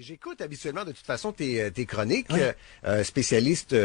Et j'écoute habituellement de toute façon tes chroniques, spécialiste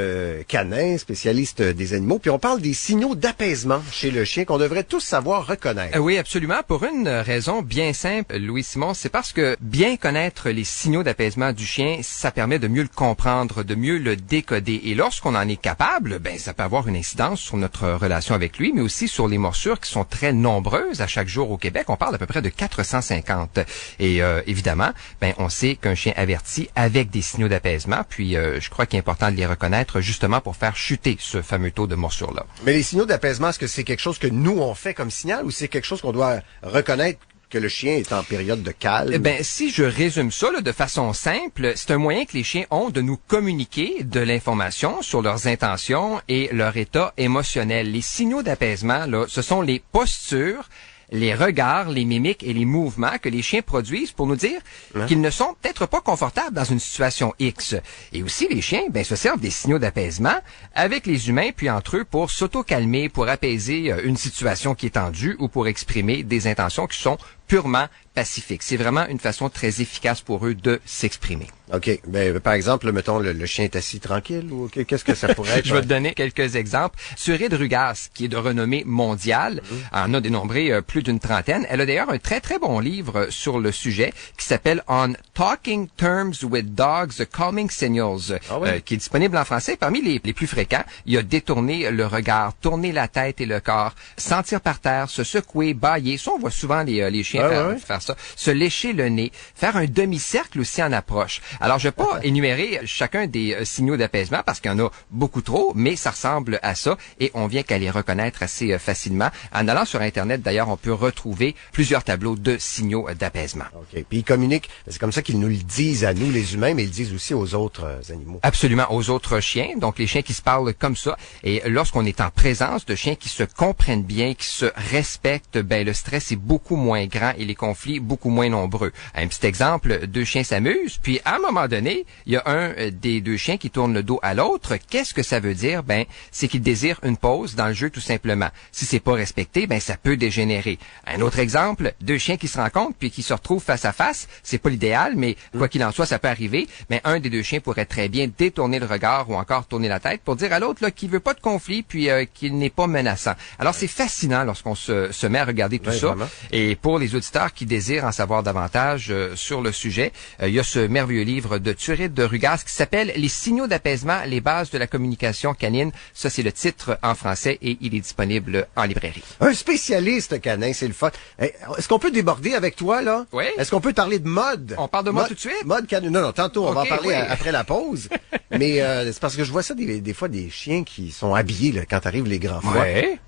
canin, spécialiste des animaux, puis on parle des signaux d'apaisement chez le chien qu'on devrait tous savoir reconnaître. Oui, absolument. Pour une raison bien simple, Louis-Simon, c'est parce que bien connaître les signaux d'apaisement du chien, ça permet de mieux le comprendre, de mieux le décoder. Et lorsqu'on en est capable, ben ça peut avoir une incidence sur notre relation avec lui, mais aussi sur les morsures qui sont très nombreuses à chaque jour au Québec. On parle à peu près de 450. Et évidemment, ben on sait qu'un chien averti avec des signaux d'apaisement, puis je crois qu'il est important de les reconnaître justement pour faire chuter ce fameux taux de morsure-là. Mais les signaux d'apaisement, est-ce que c'est quelque chose que nous on fait comme signal ou c'est quelque chose qu'on doit reconnaître que le chien est en période de calme? Ben, si je résume ça là, de façon simple, c'est un moyen que les chiens ont de nous communiquer de l'information sur leurs intentions et leur état émotionnel. Les signaux d'apaisement, là, ce sont les postures, les regards, les mimiques et les mouvements que les chiens produisent pour nous dire qu'ils ne sont peut-être pas confortables dans une situation X. Et aussi, les chiens se servent des signaux d'apaisement avec les humains puis entre eux pour s'auto-calmer, pour apaiser une situation qui est tendue ou pour exprimer des intentions qui sont purement pacifiques. C'est vraiment une façon très efficace pour eux de s'exprimer. OK. Ben, par exemple, mettons, le chien est assis tranquille ou qu'est-ce que ça pourrait être? Je vais te donner quelques exemples. Suride Rugas, qui est de renommée mondiale, en a dénombré plus d'une trentaine. Elle a d'ailleurs un très, très bon livre sur le sujet qui s'appelle On Talking Terms with Dogs, Calming Signals, qui est disponible en français. Parmi les plus fréquents, il y a détourner le regard, tourner la tête et le corps, sentir par terre, se secouer, bâiller. Ça, on voit souvent les chiens faire ça. Se lécher le nez, faire un demi-cercle aussi en approche. Alors, je vais pas énumérer chacun des signaux d'apaisement parce qu'il y en a beaucoup trop, mais ça ressemble à ça et on vient qu'à les reconnaître assez facilement. En allant sur Internet, d'ailleurs, on peut retrouver plusieurs tableaux de signaux d'apaisement. OK. Puis ils communiquent, c'est comme ça qu'ils nous le disent à nous, les humains, mais ils le disent aussi aux autres animaux. Absolument, aux autres chiens. Donc, les chiens qui se parlent comme ça. Et lorsqu'on est en présence de chiens qui se comprennent bien, qui se respectent, ben le stress est beaucoup moins grand et les conflits beaucoup moins nombreux. Un petit exemple, deux chiens s'amusent, puis à un moment donné, il y a un des deux chiens qui tourne le dos à l'autre. Qu'est-ce que ça veut dire? Ben, c'est qu'il désire une pause dans le jeu tout simplement. Si c'est pas respecté, ben ça peut dégénérer. Un autre exemple, deux chiens qui se rencontrent puis qui se retrouvent face à face, c'est pas l'idéal, mais quoi qu'il en soit, ça peut arriver. Mais un des deux chiens pourrait très bien détourner le regard ou encore tourner la tête pour dire à l'autre là qu'il veut pas de conflit puis qu'il n'est pas menaçant. Alors c'est fascinant lorsqu'on se met à regarder tout ça. Vraiment. Et pour les auditeurs qui désirent en savoir davantage sur le sujet, il y a ce merveilleux livre de Suride Rugas qui s'appelle Les signaux d'apaisement, les bases de la communication canine. Ça, c'est le titre en français et il est disponible en librairie. Un spécialiste canin, c'est le fun. Est-ce qu'on peut déborder avec toi, là? Oui. Est-ce qu'on peut parler de mode? On parle de mode tout de suite? Mode canin. Non, tantôt, on va en parler après la pause. Mais c'est parce que je vois ça des fois, des chiens qui sont habillés là, quand arrivent les grands froids. Ouais.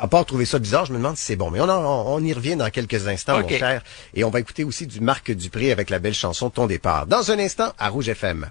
À part trouver ça bizarre, je me demande si c'est bon. Mais on y revient dans quelques instants, mon cher. Et on va écouter aussi du Marc Dupré avec la belle chanson Ton départ. Dans un instant, à Rouge FM.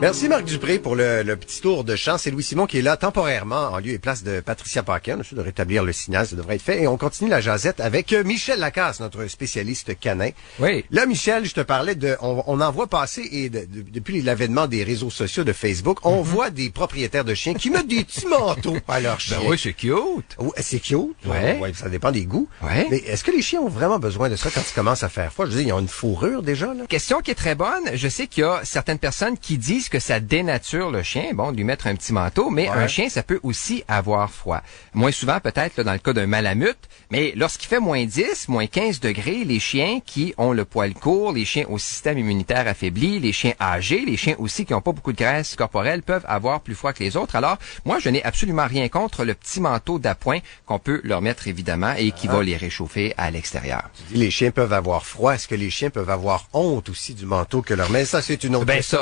Merci Marc Dupré pour le petit tour de chant. C'est Louis-Simon qui est là temporairement en lieu et place de Patricia Paquin. On essaie de rétablir le signal, ça devrait être fait. Et on continue la jasette avec Michel Lacasse, notre spécialiste canin. Oui. Là, Michel, je te parlais on en voit passer et depuis l'avènement des réseaux sociaux de Facebook, on voit des propriétaires de chiens qui mettent des petits manteaux à leurs chiens. Ben oui, c'est cute. Oh, c'est cute. Ouais. Ça dépend des goûts. Ouais. Mais est-ce que les chiens ont vraiment besoin de ça quand ils commencent à faire froid? Je veux dire, ils ont une fourrure déjà, là. Question qui est très bonne. Je sais qu'il y a certaines personnes qui disent que ça dénature le chien, bon, de lui mettre un petit manteau, mais un chien, ça peut aussi avoir froid. Moins souvent, peut-être, là, dans le cas d'un malamute, mais lorsqu'il fait moins 10, moins 15 degrés, les chiens qui ont le poil court, les chiens au système immunitaire affaibli, les chiens âgés, les chiens aussi qui n'ont pas beaucoup de graisse corporelle peuvent avoir plus froid que les autres. Alors, moi, je n'ai absolument rien contre le petit manteau d'appoint qu'on peut leur mettre, évidemment, et qui va les réchauffer à l'extérieur. Tu dis, les chiens peuvent avoir froid. Est-ce que les chiens peuvent avoir honte aussi du manteau que leur met? Ça, c'est une autre question.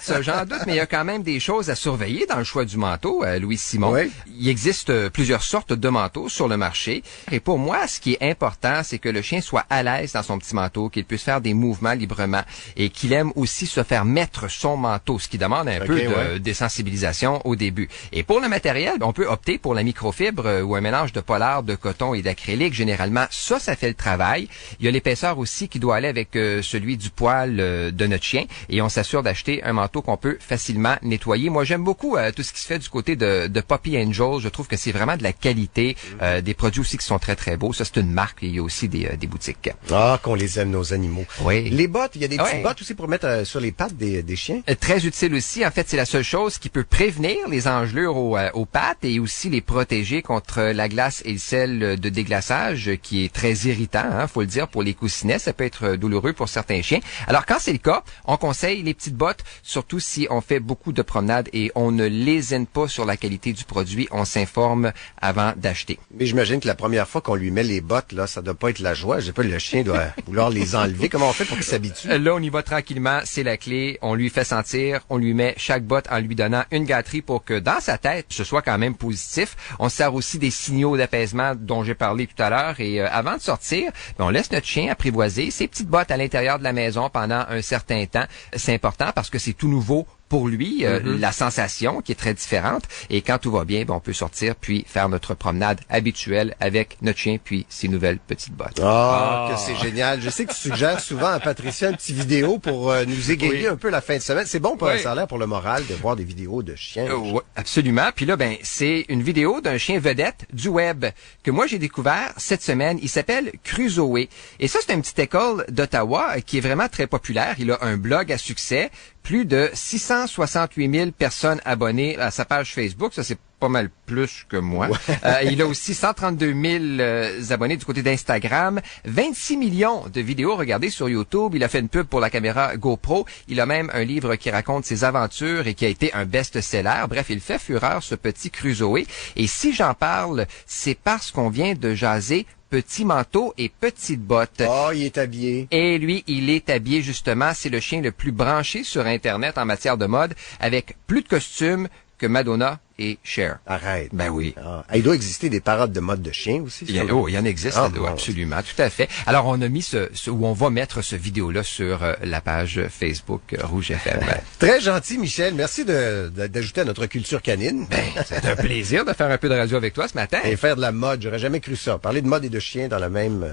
Ça, j'en doute, mais il y a quand même des choses à surveiller dans le choix du manteau, Louis-Simon. Oui. Il existe plusieurs sortes de manteaux sur le marché. Et pour moi, ce qui est important, c'est que le chien soit à l'aise dans son petit manteau, qu'il puisse faire des mouvements librement et qu'il aime aussi se faire mettre son manteau, ce qui demande un peu de désensibilisation au début. Et pour le matériel, on peut opter pour la microfibre ou un mélange de polar, de coton et d'acrylique. Généralement, ça fait le travail. Il y a l'épaisseur aussi qui doit aller avec celui du poil de notre chien. Et on s'assure d'acheter un manteau qu'on peut facilement nettoyer. Moi, j'aime beaucoup tout ce qui se fait du côté de Puppy Angel. Je trouve que c'est vraiment de la qualité. Des produits aussi qui sont très, très beaux. Ça, c'est une marque. Il y a aussi des boutiques. Ah, qu'on les aime, nos animaux. Oui. Les bottes, il y a des petites bottes aussi pour mettre sur les pattes des chiens. Très utile aussi. En fait, c'est la seule chose qui peut prévenir les engelures aux pattes et aussi les protéger contre la glace et le sel de déglaçage qui est très irritant, hein, faut le dire, pour les coussinets. Ça peut être douloureux pour certains chiens. Alors, quand c'est le cas, on conseille les petites bottes, surtout si on fait beaucoup de promenades et on ne lésine pas sur la qualité du produit. On s'informe avant d'acheter. Mais j'imagine que la première fois qu'on lui met les bottes, là, ça doit pas être la joie. Je sais pas, le chien doit vouloir les enlever. Comment on fait pour qu'il s'habitue? Là, on y va tranquillement. C'est la clé. On lui fait sentir. On lui met chaque botte en lui donnant une gâterie pour que dans sa tête, ce soit quand même positif. On sert aussi des signaux d'apaisement dont j'ai parlé tout à l'heure. Et avant de sortir, on laisse notre chien apprivoiser ses petites bottes à l'intérieur de la maison pendant un certain temps. C'est important parce que c'est tout nouveau pour lui, la sensation qui est très différente. Et quand tout va bien, on peut sortir puis faire notre promenade habituelle avec notre chien puis ses nouvelles petites bottes. Que c'est génial. Je sais que tu suggères souvent à Patricia une petite vidéo pour nous égayer un peu la fin de semaine. C'est bon, ça a l'air pour le moral de voir des vidéos de chiens. Oui, absolument. Puis là, c'est une vidéo d'un chien vedette du web que moi j'ai découvert cette semaine. Il s'appelle Crusoe. Et ça, c'est une petite école d'Ottawa qui est vraiment très populaire. Il a un blog à succès. Plus de 668 000 personnes abonnées à sa page Facebook. Ça, c'est pas mal plus que moi. Ouais. Il a aussi 132 000 abonnés du côté d'Instagram, 26 millions de vidéos regardées sur YouTube. Il a fait une pub pour la caméra GoPro. Il a même un livre qui raconte ses aventures et qui a été un best-seller. Bref, il fait fureur, ce petit Crusoe. Et si j'en parle, c'est parce qu'on vient de jaser petit manteau et petites bottes. Oh, il est habillé. Et lui, il est habillé justement. C'est le chien le plus branché sur Internet en matière de mode, avec plus de costumes que Madonna et Cher. Arrête. Ben oui. Il doit exister des parades de mode de chien aussi. Il y en existe, absolument, tout à fait. Alors, on a mis où on va mettre ce vidéo-là sur la page Facebook Rouge FM. Très gentil, Michel. Merci d'ajouter à notre culture canine. C'est un plaisir de faire un peu de radio avec toi ce matin. Et faire de la mode, j'aurais jamais cru ça. Parler de mode et de chien dans la même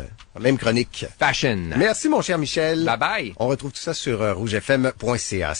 chronique. Fashion. Merci, mon cher Michel. Bye bye. On retrouve tout ça sur rougefm.ca.